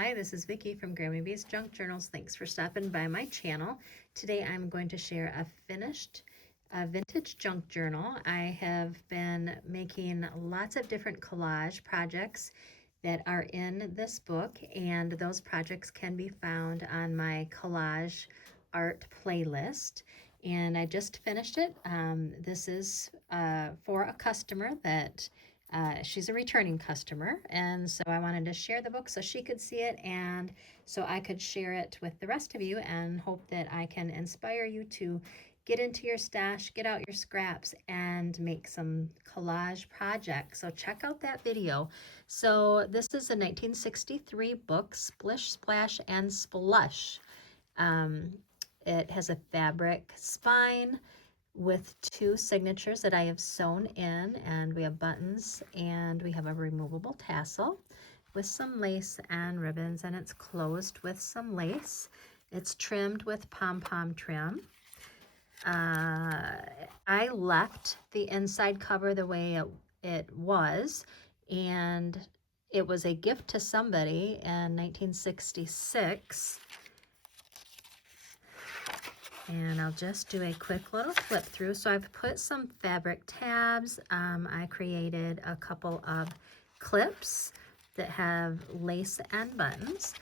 Hi, this is Vicki from Grammy Bee's Junk Journals. Thanks for stopping by my channel. Today I'm going to share a finished vintage junk journal. I have been making lots of different collage projects that are in this book, and those projects can be found on my Collage Art playlist. And I just finished it. This is for a customer that she's a returning customer, and so I wanted to share the book so she could see it and so I could share it with the rest of you and hope that I can inspire you to get into your stash, get out your scraps, and make some collage projects. So check out that video. So this is a 1963 book, Splish, Splash, and Splush. It has a fabric spine with two signatures that I have sewn in, and we have buttons and we have a removable tassel with some lace and ribbons, and it's closed with some lace. It's trimmed with pom-pom trim. I left the inside cover the way it was, and it was a gift to somebody in 1966. And I'll just do a quick little flip through. So I've put some fabric tabs. I created a couple of clips that have lace and buttons.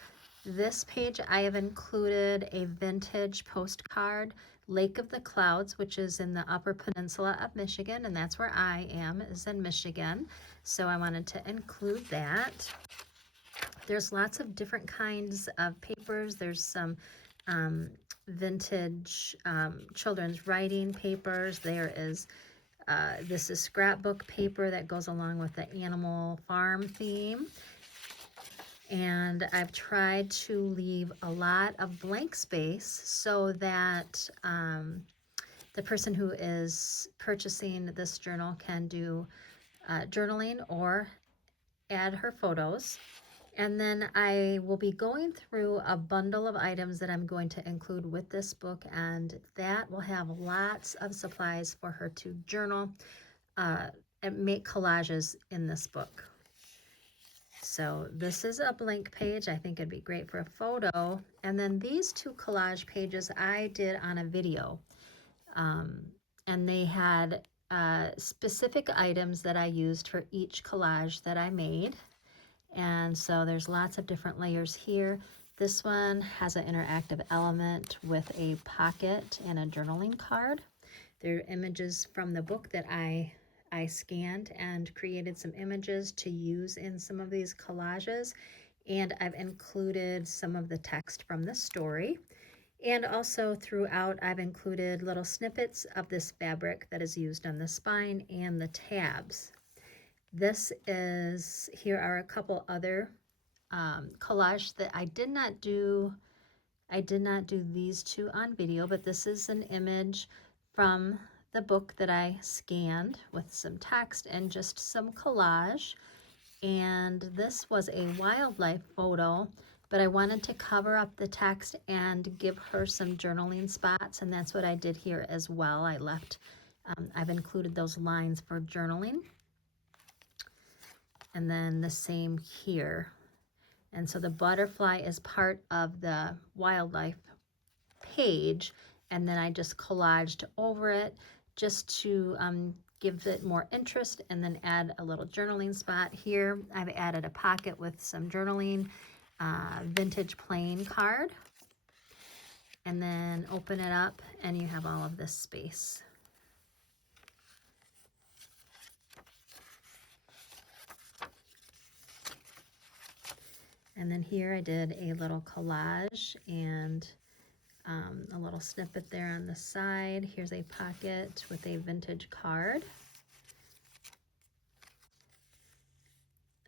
This page I have included a vintage postcard, Lake of the Clouds, which is in the Upper Peninsula of Michigan, and that's where I am, is in Michigan. So I wanted to include that. There's lots of different kinds of papers. There's some vintage children's writing papers. There is this is scrapbook paper that goes along with the animal farm theme. And I've tried to leave a lot of blank space so that the person who is purchasing this journal can do journaling or add her photos. And then I will be going through a bundle of items that I'm going to include with this book, and that will have lots of supplies for her to journal and make collages in this book. So this is a blank page. I think it'd be great for a photo. And then these two collage pages I did on a video. And they had specific items that I used for each collage that I made. And so there's lots of different layers here. This one has an interactive element with a pocket and a journaling card. There are images from the book that I scanned and created some images to use in some of these collages. And I've included some of the text from the story. And also throughout, I've included little snippets of this fabric that is used on the spine and the tabs. Here are a couple other collage that I did not do these two on video, but this is an image from the book that I scanned with some text and just some collage. And this was a wildlife photo, but I wanted to cover up the text and give her some journaling spots, and that's what I did here as well. I've included those lines for journaling. And then the same here. And so the butterfly is part of the wildlife page, and then I just collaged over it just to give it more interest, and then add a little journaling spot. Here I've added a pocket with some journaling, vintage playing card, and then open it up and you have all of this space. And then here I did a little collage and a little snippet there on the side. Here's a pocket with a vintage card.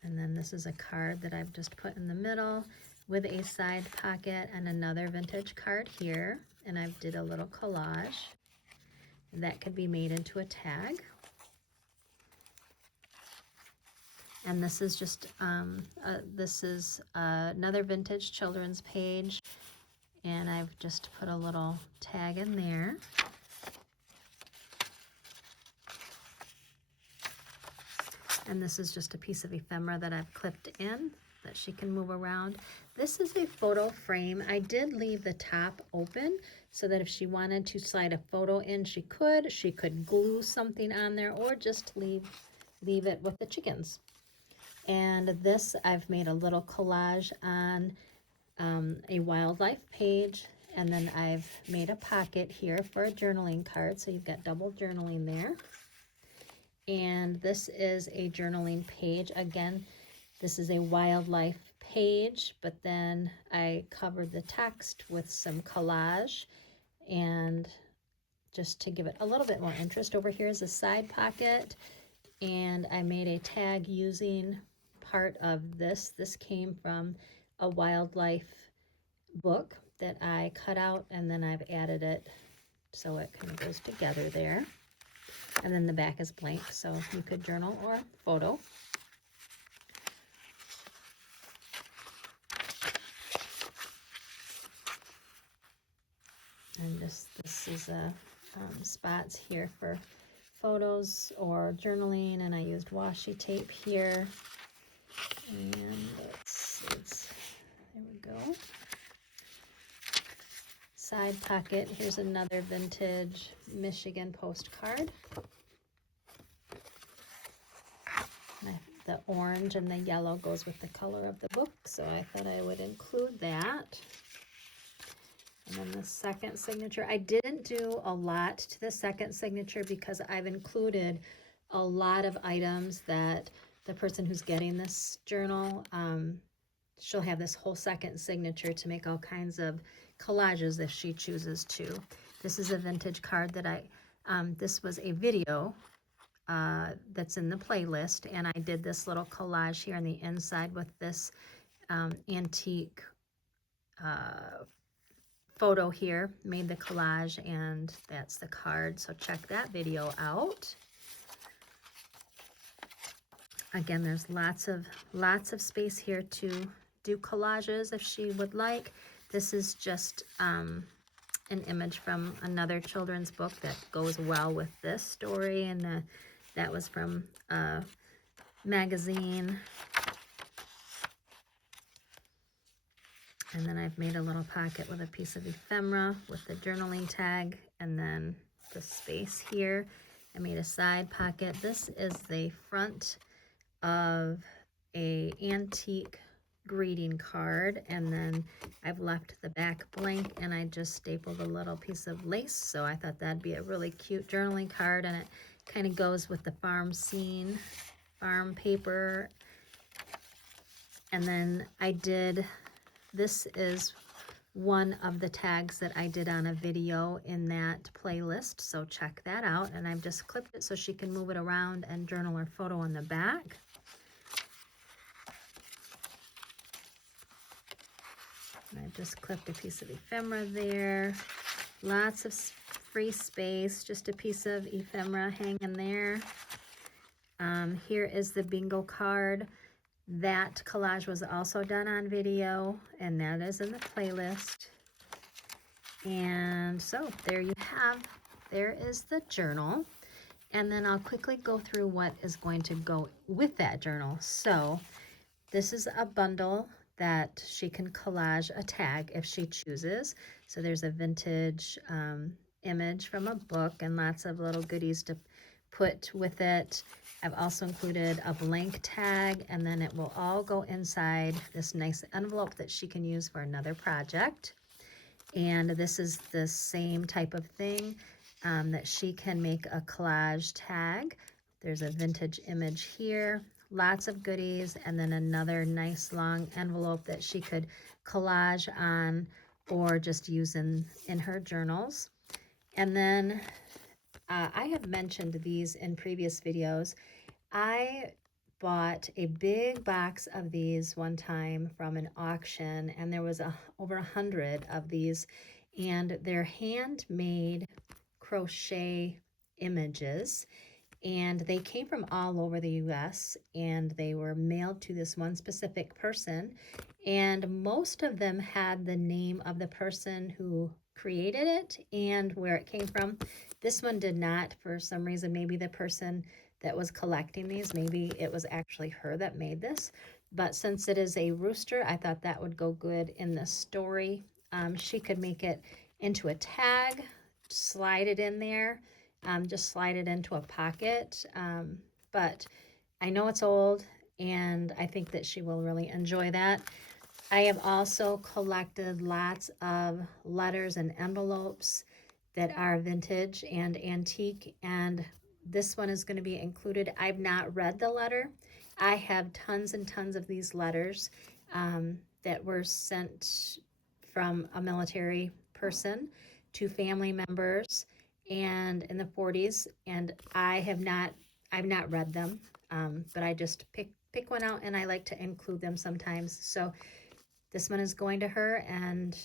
And then this is a card that I've just put in the middle with a side pocket and another vintage card here. And I've did a little collage. That could be made into a tag. And this is just, another vintage children's page. And I've just put a little tag in there. And this is just a piece of ephemera that I've clipped in that she can move around. This is a photo frame. I did leave the top open so that if she wanted to slide a photo in, she could. She could glue something on there or just leave it with the chickens. And this, I've made a little collage on a wildlife page, and then I've made a pocket here for a journaling card, so you've got double journaling there. And this is a journaling page. Again, this is a wildlife page, but then I covered the text with some collage and just to give it a little bit more interest. Over here is a side pocket, and I made a tag using part of this. This came from a wildlife book that I cut out, and then I've added it so it kind of goes together there. And then the back is blank, so you could journal or photo. And this is a spots here for photos or journaling, and I used washi tape here. And there we go. Side pocket. Here's another vintage Michigan postcard. The orange and the yellow goes with the color of the book, so I thought I would include that. And then the second signature. I didn't do a lot to the second signature because I've included a lot of items that the person who's getting this journal, she'll have this whole second signature to make all kinds of collages if she chooses to. This is a vintage card that this was a video that's in the playlist, and I did this little collage here on the inside with this antique photo here, made the collage, and that's the card, so check that video out. Again, there's lots of space here to do collages if she would like. This is just an image from another children's book that goes well with this story, and that was from a magazine. And then I've made a little pocket with a piece of ephemera with the journaling tag, and then the space here. I made a side pocket. This is the front of a antique greeting card, and then I've left the back blank, and I just stapled a little piece of lace, so I thought that'd be a really cute journaling card, and it kind of goes with the farm scene, farm paper. And then this is one of the tags that I did on a video in that playlist, so check that out. And I've just clipped it so she can move it around and journal her photo on the back. And I've just clipped a piece of ephemera there. Lots of free space, just a piece of ephemera hanging there. Here is the bingo card. That collage was also done on video, and that is in the playlist. And so there is the journal. And then I'll quickly go through what is going to go with that journal. So this is a bundle that she can collage a tag if she chooses. So there's a vintage image from a book and lots of little goodies to put with it. I've also included a blank tag, and then it will all go inside this nice envelope that she can use for another project. And this is the same type of thing that she can make a collage tag. There's a vintage image here, lots of goodies, and then another nice long envelope that she could collage on or just use in her journals. And then I have mentioned these in previous videos. I bought a big box of these one time from an auction, and there was over 100 of these, and they're handmade crochet images, and they came from all over the US, and they were mailed to this one specific person, and most of them had the name of the person who created it and where it came from. This one did not, for some reason. Maybe the person that was collecting these, maybe it was actually her that made this, but since it is a rooster, I thought that would go good in the story. She could make it into a tag, slide it in there, just slide it into a pocket. But I know it's old, and I think that she will really enjoy that. I have also collected lots of letters and envelopes that are vintage and antique, and this one is going to be included. I've not read the letter. I have tons and tons of these letters that were sent from a military person to family members and in the 40s, and I've not read them, but I just pick one out and I like to include them sometimes. So this one is going to her, and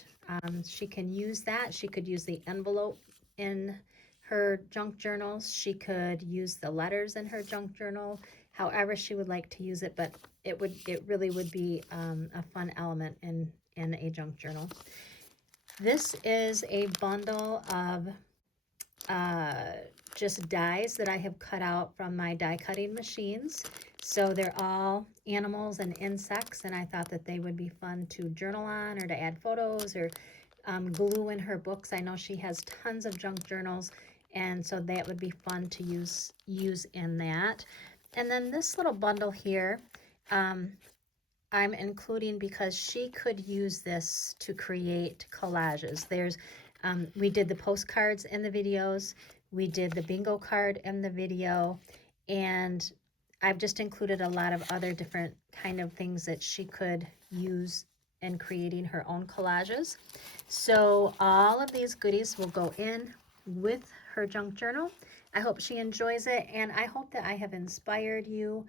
she can use that. She could use the envelope in her junk journals. She could use the letters in her junk journal, however she would like to use it, but it really would be a fun element in a junk journal. This is a bundle of just dies that I have cut out from my die cutting machines. So they're all animals and insects, and I thought that they would be fun to journal on or to add photos or glue in her books. I know she has tons of junk journals, and so that would be fun to use in that. And then this little bundle here, I'm including because she could use this to create collages. We did the postcards in the videos, we did the bingo card in the video, and I've just included a lot of other different kind of things that she could use in creating her own collages. So all of these goodies will go in with her junk journal. I hope she enjoys it, and I hope that I have inspired you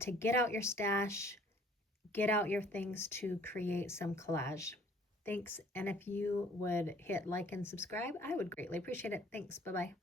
to get out your stash, get out your things to create some collage. Thanks, and if you would hit like and subscribe, I would greatly appreciate it. Thanks, bye-bye.